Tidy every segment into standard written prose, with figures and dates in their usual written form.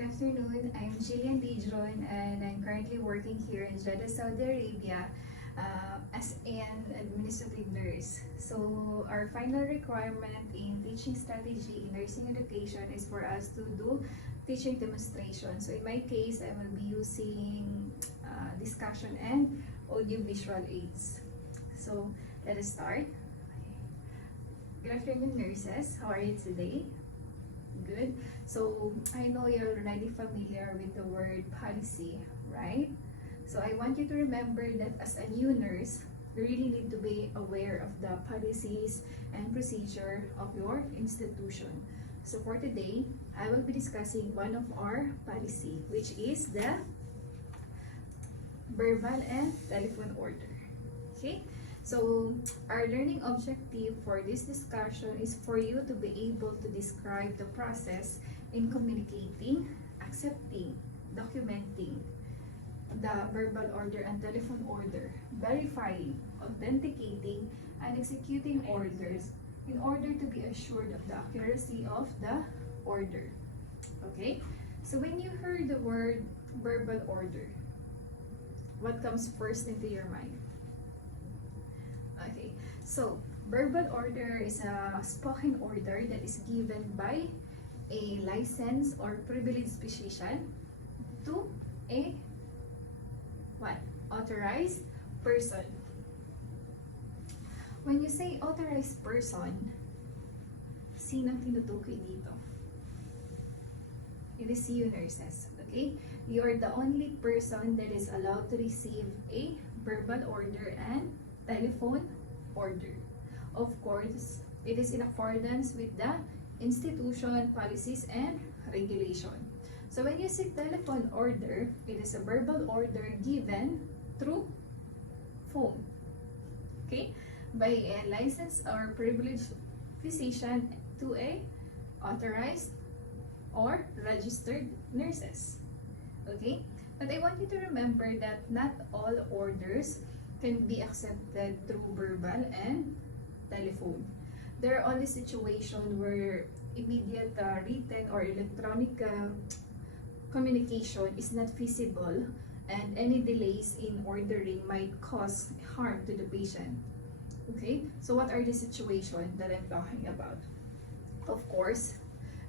Good afternoon. I'm Jillian Dijron and I'm currently working here in Jeddah, Saudi Arabia as an administrative nurse. So our final requirement in teaching strategy in nursing education is for us to do teaching demonstration. So in my case, I will be using discussion and audio-visual aids. So let us start. Good afternoon, nurses. How are you today? Good. So I know you're already familiar with the word policy, right? So I want you to remember that as a new nurse, you really need to be aware of the policies and procedure of your institution. So for today, I will be discussing one of our policy, which is the verbal and telephone order. Okay? So, our learning objective for this discussion is for you to be able to describe the process in communicating, accepting, documenting the verbal order and telephone order, verifying, authenticating, and executing orders in order to be assured of the accuracy of the order. Okay? So, when you heard the word verbal order, what comes first into your mind? Okay, so verbal order is a spoken order that is given by a licensed or privileged physician to a authorized person. When you say authorized person, sinong tinutukoy dito? It is you, nurses. Okay, you are the only person that is allowed to receive a verbal order and telephone order. Of course, it is in accordance with the institution policies and regulation. So when you say telephone order, it is a verbal order given through phone. Okay? By a licensed or privileged physician to a authorized or registered nurses. Okay? But I want you to remember that not all orders can be accepted through verbal and telephone. There are only situations where immediate written or electronic communication is not feasible, and any delays in ordering might cause harm to the patient. Okay, so what are the situations that I'm talking about? Of course,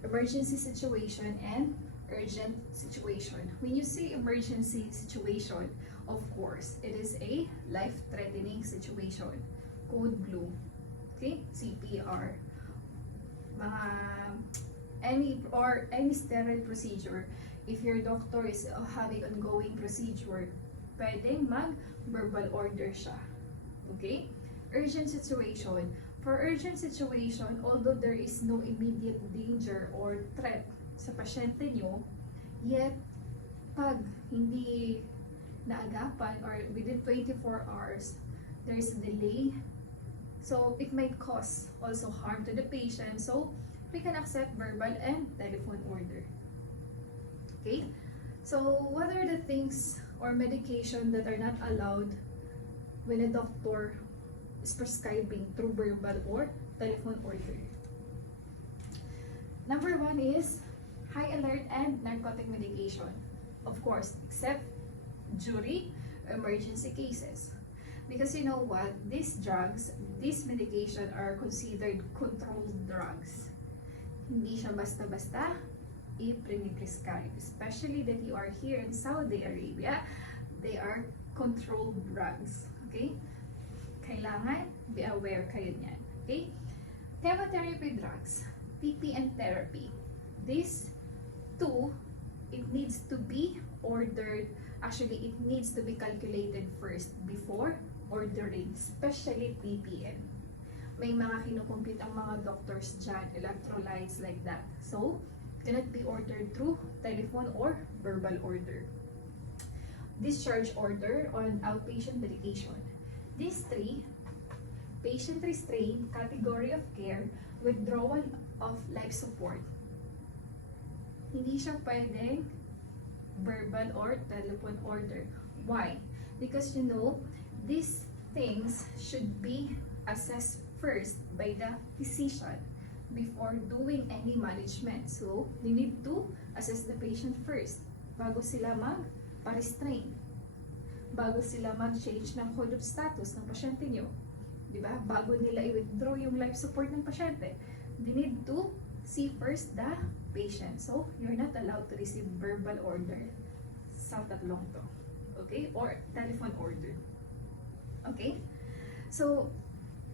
emergency situation and urgent situation. When you say emergency situation, of course, it is a life-threatening situation. Code blue. Okay? CPR. Any sterile procedure. If your doctor is having ongoing procedure, pwedeng mag-verbal order siya. Okay? Urgent situation. For urgent situation, although there is no immediate danger or threat sa pasyente nyo, yet pag hindi naagapan or within 24 hours, there is a delay, so it might cause also harm to the patient. So we can accept verbal and telephone order. Okay? So what are the things or medication that are not allowed when a doctor is prescribing through verbal or telephone order? Number one is high alert and narcotic medication. Of course, except during emergency cases. Because you know what? These drugs, these medication are considered controlled drugs. Hindi siya basta-basta i-prescribe. Especially that you are here in Saudi Arabia, they are controlled drugs. Okay? Kailangan be aware kayo niyan. Okay? Chemotherapy drugs, TPN therapy. These two, it needs to be ordered. Actually, it needs to be calculated first before ordering, especially TPN. May mga kinukumpit ang mga doctors dyan, electrolytes like that. So, cannot be ordered through telephone or verbal order. Discharge order on outpatient medication. These three, patient restraint, category of care, withdrawal of life support. Hindi siya pwedeng verbal or telephone order. Why? Because you know, these things should be assessed first by the physician before doing any management. So, you need to assess the patient first bago sila mag-restrain, bago sila mag-change ng code of status ng pasyente nyo, di ba? Bago nila i-withdraw yung life support ng pasyente, they need to see first the patient. So, you're not allowed to receive verbal order sa tatlong to. Okay? Or telephone order. Okay? So,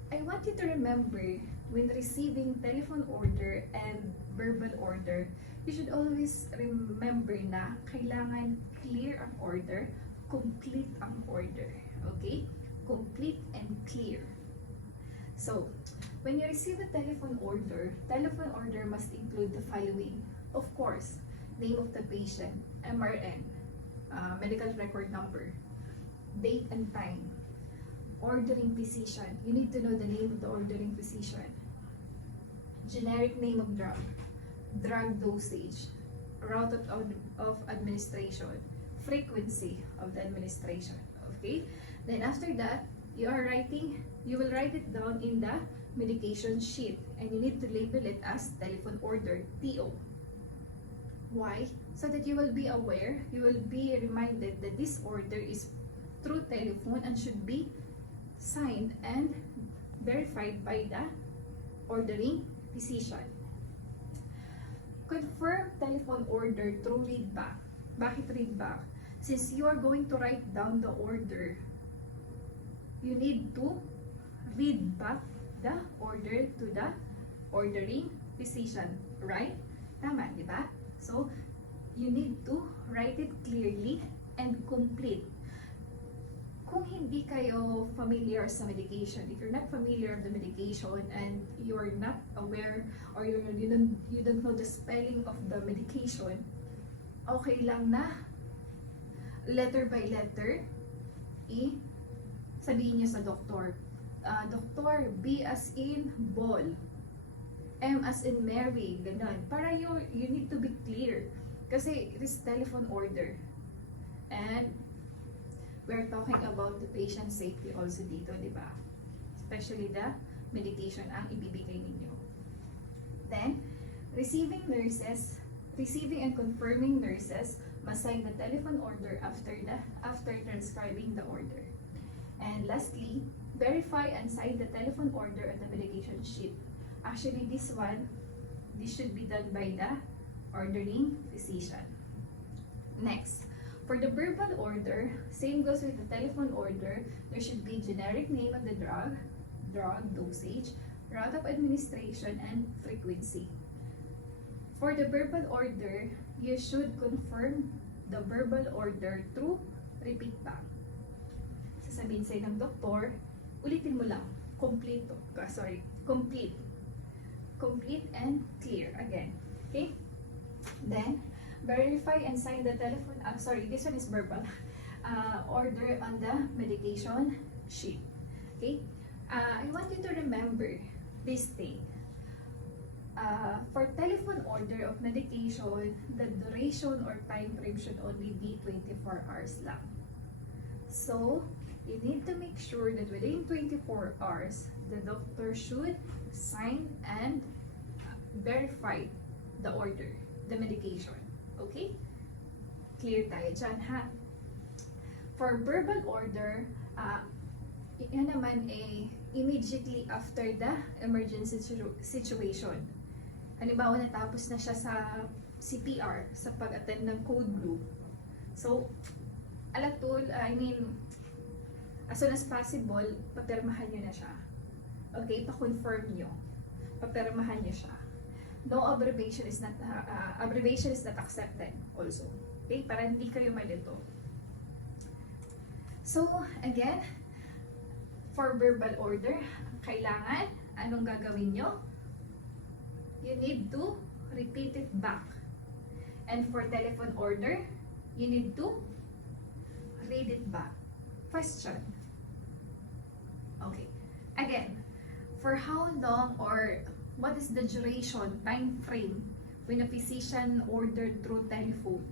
I want you to remember when receiving telephone order and verbal order, you should always remember na kailangan clear ang order, complete ang order. Okay? Complete and clear. So, when you receive a telephone order must include the following. Of course, name of the patient, MRN, medical record number, date and time, ordering physician. You need to know the name of the ordering physician, generic name of drug, drug dosage, route of administration, frequency of the administration. Okay? Then after that, you will write it down in the medication sheet, and you need to label it as telephone order, TO. Why? So that you will be aware, you will be reminded that this order is through telephone and should be signed and verified by the ordering physician. Confirm telephone order through readback. Bakit readback? Since you are going to write down the order, you need to read back the order to the ordering physician, right? Tama, di ba? So, you need to write it clearly and complete. Kung hindi kayo familiar sa medication, if you're not familiar of the medication and you're not aware or you don't know the spelling of the medication, okay lang na letter by letter sabihin niyo sa doktor, Doktor, B as in ball, M as in Mary, ganun. Para you need to be clear. Kasi it is telephone order. And we're talking about the patient safety also dito, di ba? Especially the medication ang ibibigay ninyo. Then, receiving and confirming nurses must sign the telephone order after transcribing the order. And lastly, verify and sign the telephone order on the medication sheet. Actually, this should be done by the ordering physician. Next, for the verbal order, same goes with the telephone order. There should be generic name of the drug dosage, route of administration, and frequency. For the verbal order, you should confirm the verbal order through repeat back. Sasabihin sa'yo ng doktor, ulitin mo lang, complete and clear again. Okay? Then, verify and sign the telephone, this one is verbal, order on the medication sheet. Okay? I want you to remember this thing. For telephone order of medication, the duration or time frame should only be 24 hours lang. So, you need to make sure that within 24 hours, the doctor should sign and verify the order, the medication. Okay? Clear tayo dyan, ha? For verbal order, yan naman immediately after the emergency situation. Halimbawa, natapos na siya sa CPR, sa pag-attend ng code blue. So, alatul, as soon as possible, papirmahan nyo na siya. Okay, pa-confirm nyo. Papirmahan nyo siya. No abbreviation is not accepted also. Okay, para hindi kayo malito. So, again, for verbal order, kailangan, anong gagawin nyo? You need to repeat it back. And for telephone order, you need to read it back. Question. Okay. Again, for how long or what is the duration, time frame when a physician ordered through telephone?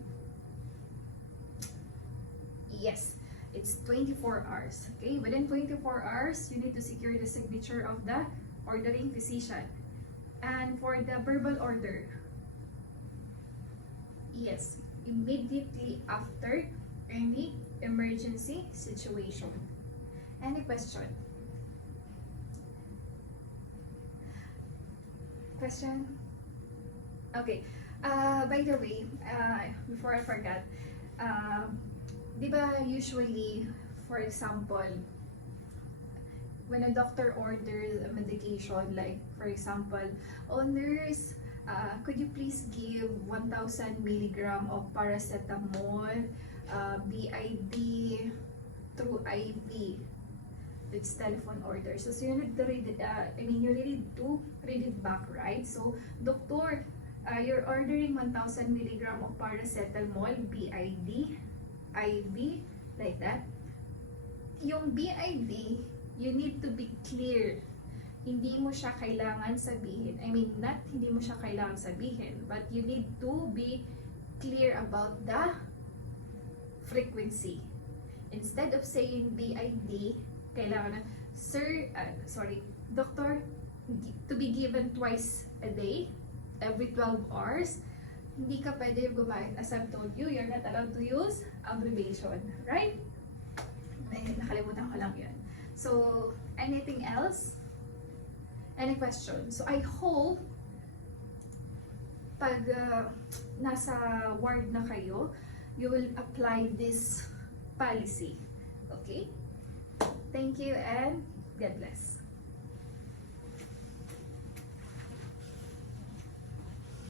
Yes, it's 24 hours. Okay, within 24 hours, you need to secure the signature of the ordering physician. And for the verbal order, Yes, immediately after any emergency situation. Any question? Question? Okay. By the way, before I forgot, di ba usually, for example, when a doctor orders a medication, like for example, oh nurse, could you please give 1,000 milligram of paracetamol, BID through IV? It's telephone order. So you need to read it, you need to read it back, right? So, doctor, you're ordering 1,000 milligram of paracetamol, BID, IV, like that. Yung BID, you need to be clear. Hindi mo siya kailangan sabihin. Not hindi mo siya kailangan sabihin, but you need to be clear about the frequency. Instead of saying BID, kailangan na, doctor, to be given twice a day, every 12 hours, hindi ka pwede gumamit. As I've told you, you're not allowed to use abbreviation, right? Nakalimutan ko lang yun. So, anything else? Any questions? So, I hope pag nasa ward na kayo, you will apply this policy. Okay? Thank you and God bless.